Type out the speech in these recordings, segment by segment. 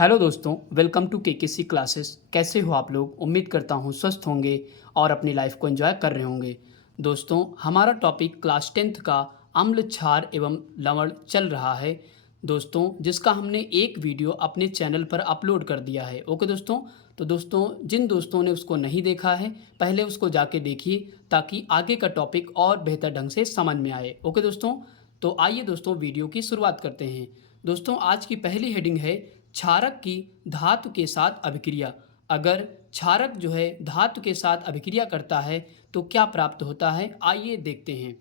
Hello दोस्तों, welcome to KKC classes. कैसे हो आप लोग? उम्मीद करता हूँ स्वस्थ होंगे और अपनी लाइफ को एंजॉय कर रहे होंगे। दोस्तों, हमारा टॉपिक क्लास 10th का अम्ल क्षार एवं लवण चल रहा है दोस्तों, जिसका हमने एक वीडियो अपने चैनल पर अपलोड कर दिया है। ओके दोस्तों, तो दोस्तों जिन दोस्तों ने उसको नहीं देखा है पहले उसको जाके देखिए ताकि आगे का टॉपिक और बेहतर ढंग से समझ में आए। ओके दोस्तों, तो आइए दोस्तों वीडियो की शुरुआत करते हैं। दोस्तों, आज की पहली हेडिंग है क्षारक की धातु के साथ अभिक्रिया। अगर क्षारक जो है धातु के साथ अभिक्रिया करता है तो क्या प्राप्त होता है, आइए देखते हैं।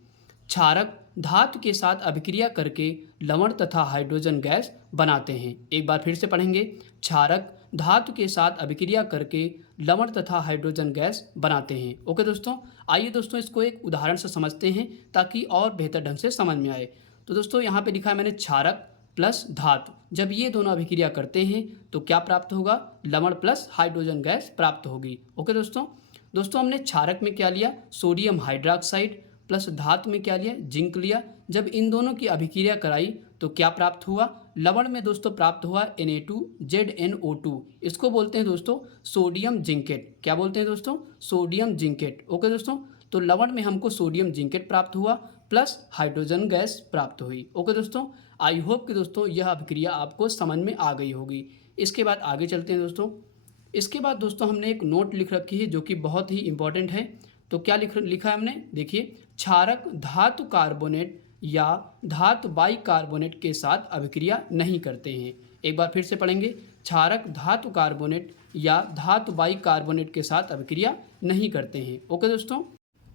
क्षारक धातु के साथ अभिक्रिया करके लवण तथा हाइड्रोजन गैस बनाते हैं। एक बार फिर से पढ़ेंगे। क्षारक धातु के साथ अभिक्रिया करके लवण तथा हाइड्रोजन गैस बनाते हैं। ओके दोस्तों, आइए दोस्तों इसको एक उदाहरण से समझते हैं ताकि और बेहतर ढंग से समझ में आए। तो दोस्तों यहाँ पे लिखा है मैंने क्षारक प्लस धातु, जब ये दोनों अभिक्रिया करते हैं तो क्या प्राप्त होगा? लवण प्लस हाइड्रोजन गैस प्राप्त होगी। ओके दोस्तों, हमने क्षारक में क्या लिया? सोडियम हाइड्रोक्साइड, प्लस धातु में क्या लिया? जिंक लिया। जब इन दोनों की अभिक्रिया कराई तो क्या प्राप्त हुआ? लवण में दोस्तों प्राप्त हुआ Na2ZnO2। इसको बोलते हैं दोस्तों सोडियम जिंकेट। क्या बोलते हैं दोस्तों? Sodium zincate. ओके दोस्तों, तो लवण में हमको सोडियम जिंकेट प्राप्त हुआ प्लस हाइड्रोजन गैस प्राप्त हुई। ओके दोस्तों, आई होप कि दोस्तों यह अभिक्रिया आपको समझ में आ गई होगी। इसके बाद आगे चलते हैं दोस्तों। इसके बाद दोस्तों हमने एक नोट लिख रखी है जो कि बहुत ही इंपॉर्टेंट है। तो क्या लिखा है हमने? देखिए, क्षारक धातु कार्बोनेट या धातु बाइकार्बोनेट के साथ अभिक्रिया नहीं करते हैं। एक बार फिर से पढ़ेंगे। क्षारक धातु कार्बोनेट या धातु बाइकार्बोनेट के साथ अभिक्रिया नहीं करते हैं। ओके दोस्तों,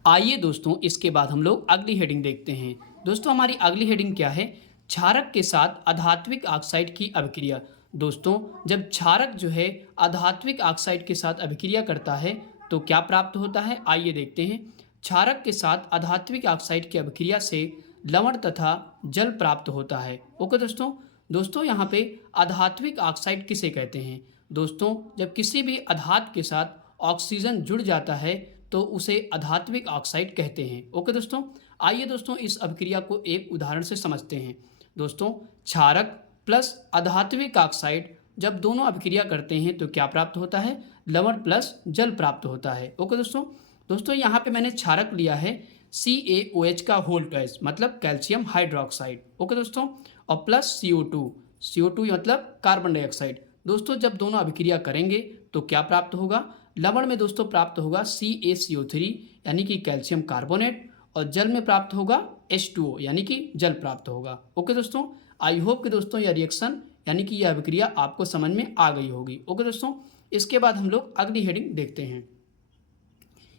आइए दोस्तों इसके बाद हम लोग अगली हेडिंग देखते हैं। दोस्तों हमारी अगली हेडिंग क्या है? क्षारक के साथ अधात्विक ऑक्साइड की अभिक्रिया। दोस्तों, जब क्षारक जो है अधात्विक ऑक्साइड के साथ अभिक्रिया करता है तो क्या प्राप्त होता है, आइए देखते हैं। क्षारक के साथ अधात्विक ऑक्साइड की अभिक्रिया से लवण तथा जल प्राप्त होता है। ओके दोस्तों, यहाँ पे अधात्विक ऑक्साइड किसे कहते हैं? दोस्तों, जब किसी भी अधातु के साथ ऑक्सीजन जुड़ जाता है तो उसे अधात्विक ऑक्साइड कहते हैं। ओके दोस्तों, आइए दोस्तों इस अभिक्रिया को एक उदाहरण से समझते हैं। दोस्तों, क्षारक प्लस अधात्विक ऑक्साइड जब दोनों अभिक्रिया करते हैं तो क्या प्राप्त होता है? लवण प्लस जल प्राप्त होता है। ओके दोस्तों, यहाँ पे मैंने क्षारक लिया है CaOH का होल ट्वाइस, मतलब कैल्शियम हाइड्रोक्साइड। ओके दोस्तों, और प्लस CO2 मतलब कार्बन डाइऑक्साइड। दोस्तों, जब दोनों अभिक्रिया करेंगे तो क्या प्राप्त होगा? लवण में दोस्तों प्राप्त होगा CaCO3 यानी कि कैल्शियम कार्बोनेट, और जल में प्राप्त होगा H2O यानी कि जल प्राप्त होगा। ओके दोस्तों, आई होप कि दोस्तों यह रिएक्शन यानी कि यह अभिक्रिया आपको समझ में आ गई होगी। ओके दोस्तों, इसके बाद हम लोग अगली हेडिंग देखते हैं।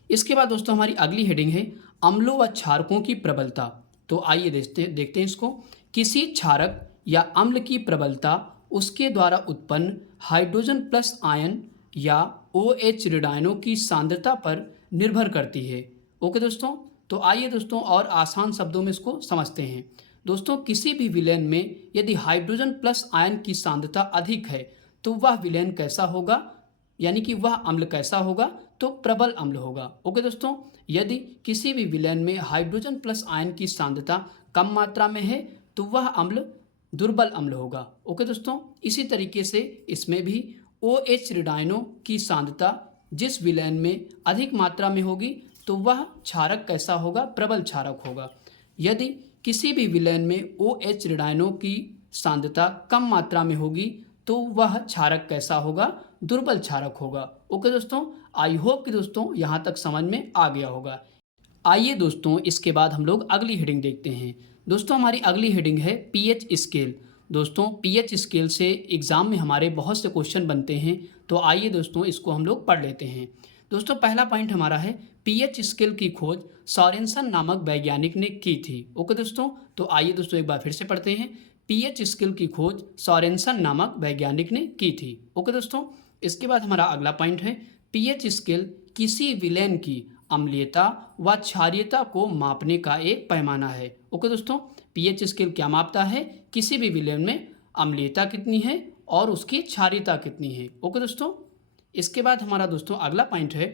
इसके बाद दोस्तों हमारी अगली हेडिंग है अम्लों व क्षारकों की प्रबलता। तो आइए देखते हैं इसको। किसी क्षारक या अम्ल की प्रबलता उसके द्वारा उत्पन्न हाइड्रोजन प्लस आयन या OH ऋणायनों की सांद्रता पर निर्भर करती है। ओके दोस्तों, तो आइए दोस्तों और आसान शब्दों में इसको समझते हैं। दोस्तों, किसी भी विलयन में यदि हाइड्रोजन प्लस आयन की सांद्रता अधिक है तो वह विलयन कैसा होगा, यानी कि वह अम्ल कैसा होगा? तो प्रबल अम्ल होगा। ओके दोस्तों, यदि किसी भी विलयन में हाइड्रोजन प्लस आयन की सांद्रता कम मात्रा में है तो वह अम्ल दुर्बल अम्ल होगा। ओके दोस्तों, इसी तरीके से इसमें भी OH ऋणायनों की सांद्रता जिस विलयन में अधिक मात्रा में होगी तो वह क्षारक कैसा होगा? प्रबल क्षारक होगा। यदि किसी भी विलयन में OH ऋणायनों की सांद्रता कम मात्रा में होगी तो वह क्षारक कैसा होगा? दुर्बल क्षारक होगा। ओके दोस्तों, आई होप कि दोस्तों यहाँ तक समझ में आ गया होगा। आइए दोस्तों इसके बाद हम लोग अगली हेडिंग देखते हैं। दोस्तों, हमारी अगली हेडिंग है पीएच स्केल। दोस्तों, पीएच स्केल से एग्जाम में हमारे बहुत से क्वेश्चन बनते हैं, तो आइए दोस्तों इसको हम लोग पढ़ लेते हैं। दोस्तों, पहला पॉइंट हमारा है पीएच स्केल की खोज सोरेनसन नामक वैज्ञानिक ने की थी। ओके दोस्तों, तो आइए दोस्तों एक बार फिर से पढ़ते हैं। पीएच स्केल की खोज सोरेनसन नामक वैज्ञानिक ने की थी। ओके दोस्तों, इसके बाद हमारा अगला पॉइंट है पीएच स्केल किसी विलयन की अम्लीयता व क्षारीयता को मापने का एक पैमाना है। ओके दोस्तों, पीएच स्केल क्या मापता है? किसी भी विलयन में अम्लीयता कितनी है और उसकी क्षारीयता कितनी है। ओके दोस्तों, इसके बाद हमारा दोस्तों अगला पॉइंट है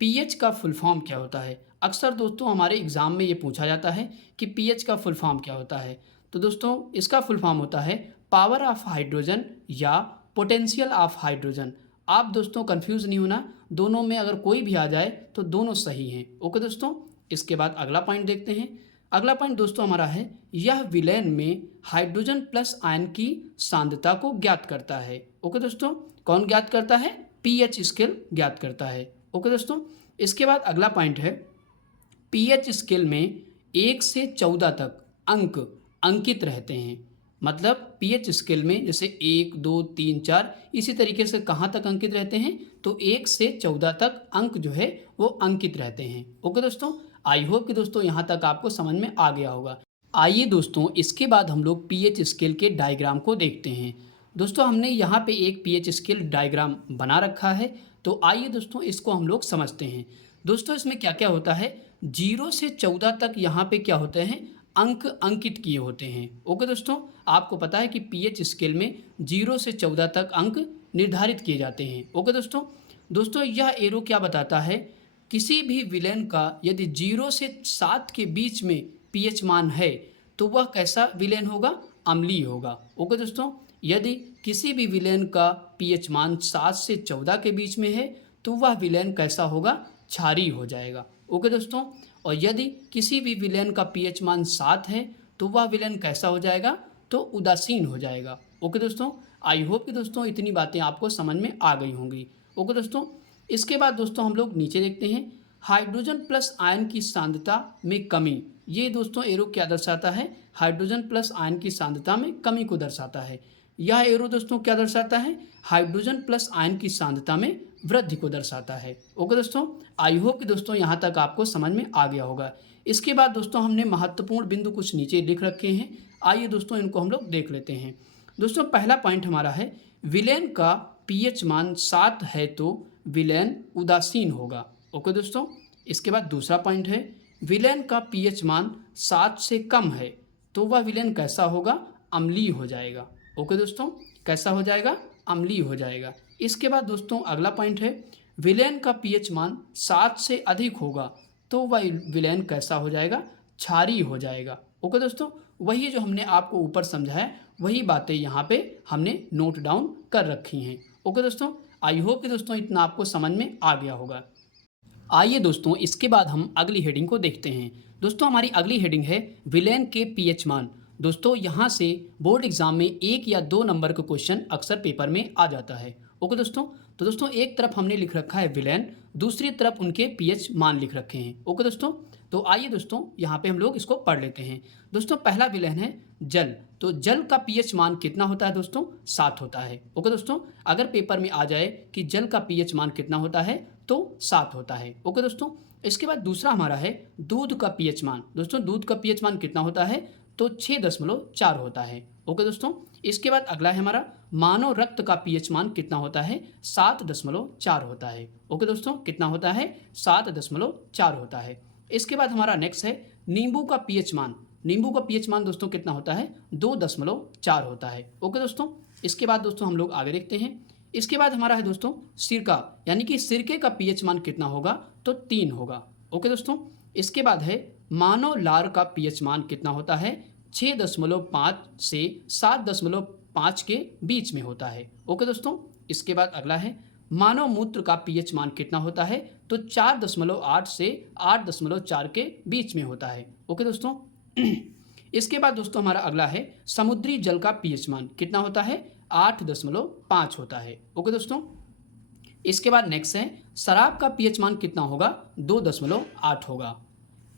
पीएच का फुल फॉर्म क्या होता है। अक्सर दोस्तों हमारे एग्जाम में ये पूछा जाता है कि पीएच का फुल फॉर्म क्या होता है। तो दोस्तों इसका फुल फॉर्म होता है पावर ऑफ हाइड्रोजन या पोटेंशियल ऑफ हाइड्रोजन। आप दोस्तों कंफ्यूज नहीं होना, दोनों में अगर कोई भी आ जाए तो दोनों सही हैं। ओके दोस्तों, इसके बाद अगला पॉइंट देखते हैं। अगला पॉइंट दोस्तों हमारा है, यह विलयन में हाइड्रोजन प्लस आयन की सांद्रता को ज्ञात करता है। ओके दोस्तों, कौन ज्ञात करता है? पीएच स्केल ज्ञात करता है। ओके दोस्तों, इसके बाद अगला पॉइंट है, पीएच स्केल में 1 से 14 तक अंक अंकित रहते हैं। मतलब पीएच स्केल में जैसे 1, 2, 3, 4 इसी तरीके से कहाँ तक अंकित रहते हैं? तो 1 से 14 तक अंक जो है वो अंकित रहते हैं। ओके दोस्तों, आई होप कि दोस्तों यहाँ तक आपको समझ में आ गया होगा। आइए दोस्तों, इसके बाद हम लोग पीएच स्केल के डायग्राम को देखते हैं। दोस्तों हमने यहाँ पे एक पीएच स्केल डायग्राम बना रखा है, तो आइए दोस्तों इसको हम लोग समझते हैं। दोस्तों इसमें क्या क्या होता है, 0 से 14 तक यहाँ पे क्या होते हैं, अंक अंकित किए होते हैं। ओके दोस्तों, आपको पता है कि पीएच स्केल में 0 से 14 तक अंक निर्धारित किए जाते हैं। ओके दोस्तों यह एरो क्या बताता है, किसी भी विलयन का यदि 0 से 7 के बीच में पीएच मान है तो वह कैसा विलयन होगा? अम्लीय होगा। ओके दोस्तों, यदि किसी भी विलयन का पीएच मान 7 से 14 के बीच में है तो वह विलयन कैसा होगा? क्षारीय हो जाएगा। ओके दोस्तों, और यदि किसी भी विलयन का पीएच मान 7 है तो वह विलयन कैसा हो जाएगा? तो उदासीन हो जाएगा। ओके दोस्तों, आई होप कि दोस्तों इतनी बातें आपको समझ में आ गई होंगी। ओके दोस्तों, इसके बाद दोस्तों हम लोग नीचे देखते हैं, हाइड्रोजन प्लस आयन की सांद्रता में कमी। ये दोस्तों एरो क्या दर्शाता है? हाइड्रोजन प्लस आयन की सांद्रता में कमी को दर्शाता है। यह एरो दोस्तों क्या दर्शाता है? हाइड्रोजन प्लस आयन की सांद्रता में वृद्धि को दर्शाता है। ओके दोस्तों, आई होप कि दोस्तों यहाँ तक आपको समझ में आ गया होगा। इसके बाद दोस्तों हमने महत्वपूर्ण बिंदु कुछ नीचे लिख रखे हैं, आइए दोस्तों इनको हम लोग देख लेते हैं। दोस्तों पहला पॉइंट हमारा है, विलयन का पीएच मान 7 है तो विलयन उदासीन होगा। ओके दोस्तों, इसके बाद दूसरा पॉइंट है, विलयन का पीएच मान 7 से कम है तो वह विलयन कैसा होगा? अम्लीय हो जाएगा। ओके दोस्तों, कैसा हो जाएगा? अम्लीय हो जाएगा। इसके बाद दोस्तों अगला पॉइंट है, विलयन का पीएच मान 7 से अधिक होगा तो वह विलयन कैसा हो जाएगा? क्षारीय हो जाएगा। ओके दोस्तों, वही जो हमने आपको ऊपर समझाया वही बातें यहाँ पे हमने नोट डाउन कर रखी हैं। ओके दोस्तों, आई होप कि दोस्तों इतना आपको समझ में आ गया होगा। आइए दोस्तों इसके बाद हम अगली हेडिंग को देखते हैं। दोस्तों हमारी अगली हेडिंग है, विलयन के पीएच मान। दोस्तों यहाँ से बोर्ड एग्जाम में 1 या 2 नंबर का क्वेश्चन अक्सर पेपर में आ जाता है। ओके दोस्तों, तो दोस्तों एक तरफ हमने लिख रखा है विलयन, दूसरी तरफ उनके पीएच मान लिख रखे हैं। ओके दोस्तों, तो आइए दोस्तों यहाँ पे हम लोग इसको पढ़ लेते हैं। दोस्तों पहला विलयन है जल, तो जल का पीएच मान कितना होता है दोस्तों? 7 होता है। ओके दोस्तों, अगर पेपर में आ जाए कि जल का पीएच मान कितना होता है तो 7 होता है। ओके दोस्तों, इसके बाद दूसरा हमारा है दूध का पीएच मान। दोस्तों दूध का पीएच मान कितना होता है? तो 6.4 होता है। ओके दोस्तों, इसके बाद अगला है हमारा मानव रक्त का पीएच मान कितना होता है? 7.4 होता है। ओके दोस्तों, कितना होता है? 7.4 होता है। इसके बाद हमारा नेक्स्ट है नींबू का पीएच मान। नींबू का पीएच मान दोस्तों कितना होता है? 2.4 होता है। ओके दोस्तों, इसके बाद दोस्तों हम लोग आगे देखते हैं। इसके बाद हमारा है दोस्तों सिरका, यानी कि सिरके का पीएच मान कितना होगा? तो 3 होगा। ओके दोस्तों, इसके बाद है मानव लार का पीएच मान कितना होता है? 6.5 से 7.5 के बीच में होता है। ओके दोस्तों, इसके बाद अगला है मानव मूत्र का पीएच मान कितना होता है? तो 4.8 से 8.4 के बीच में होता है। ओके दोस्तों, इसके बाद दोस्तों हमारा अगला है समुद्री जल का पीएच मान कितना होता है? 8.5 होता है। ओके दोस्तों, इसके बाद नेक्स्ट है शराब का पीएच मान कितना होगा? 2.8 होगा।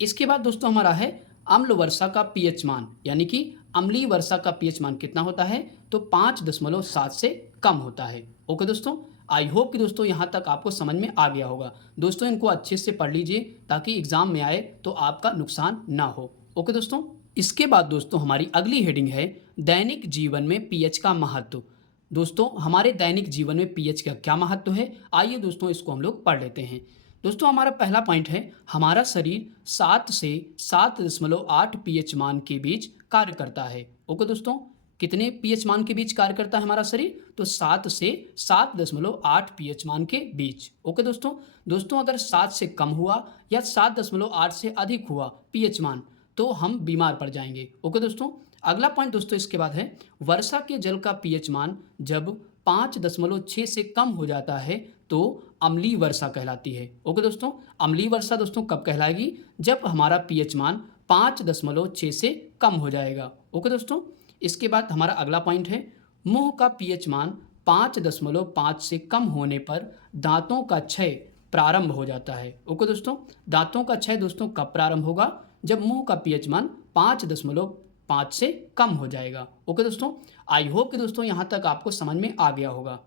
इसके बाद दोस्तों हमारा है अम्ल वर्षा का पीएच मान, यानी कि अम्लीय वर्षा का पीएच मान कितना होता है? तो 5.7 से कम होता है। ओके दोस्तों, आई होप कि दोस्तों यहाँ तक आपको समझ में आ गया होगा। दोस्तों इनको अच्छे से पढ़ लीजिए ताकि एग्जाम में आए तो आपका नुकसान ना हो। ओके दोस्तों, इसके बाद दोस्तों हमारी अगली हेडिंग है दैनिक जीवन में पीएच का महत्व। दोस्तों हमारे दैनिक जीवन में पीएच का क्या महत्व है, आइए दोस्तों इसको हम लोग पढ़ लेते हैं। दोस्तों हमारा पहला पॉइंट है, हमारा शरीर 7 से 7.8 पीएच मान के बीच कार्य करता है। ओके दोस्तों, कितने पीएच मान के बीच कार्य करता है हमारा शरीर? तो 7 से 7.8 पीएच मान के बीच। ओके दोस्तों अगर 7 से कम हुआ या 7.8 से अधिक हुआ पीएच मान तो हम बीमार पड़ जाएंगे। ओके दोस्तों, अगला पॉइंट दोस्तों इसके बाद है वर्षा के जल का पीएच मान जब 5.6 से कम हो जाता है तो अम्लीय वर्षा कहलाती है। ओके दोस्तों, अम्लीय वर्षा दोस्तों कब कहलाएगी? जब हमारा पीएच मान 5.6 से कम हो जाएगा। ओके दोस्तों, इसके बाद हमारा अगला पॉइंट है, मुंह का पीएच मान 5.5 से कम होने पर दांतों का क्षय प्रारंभ हो जाता है। ओके दोस्तों, दांतों का क्षय दोस्तों कब प्रारंभ होगा? जब मुंह का पीएच मान 5.5 से कम हो जाएगा। ओके दोस्तों, आई होप कि दोस्तों यहाँ तक आपको समझ में आ गया होगा।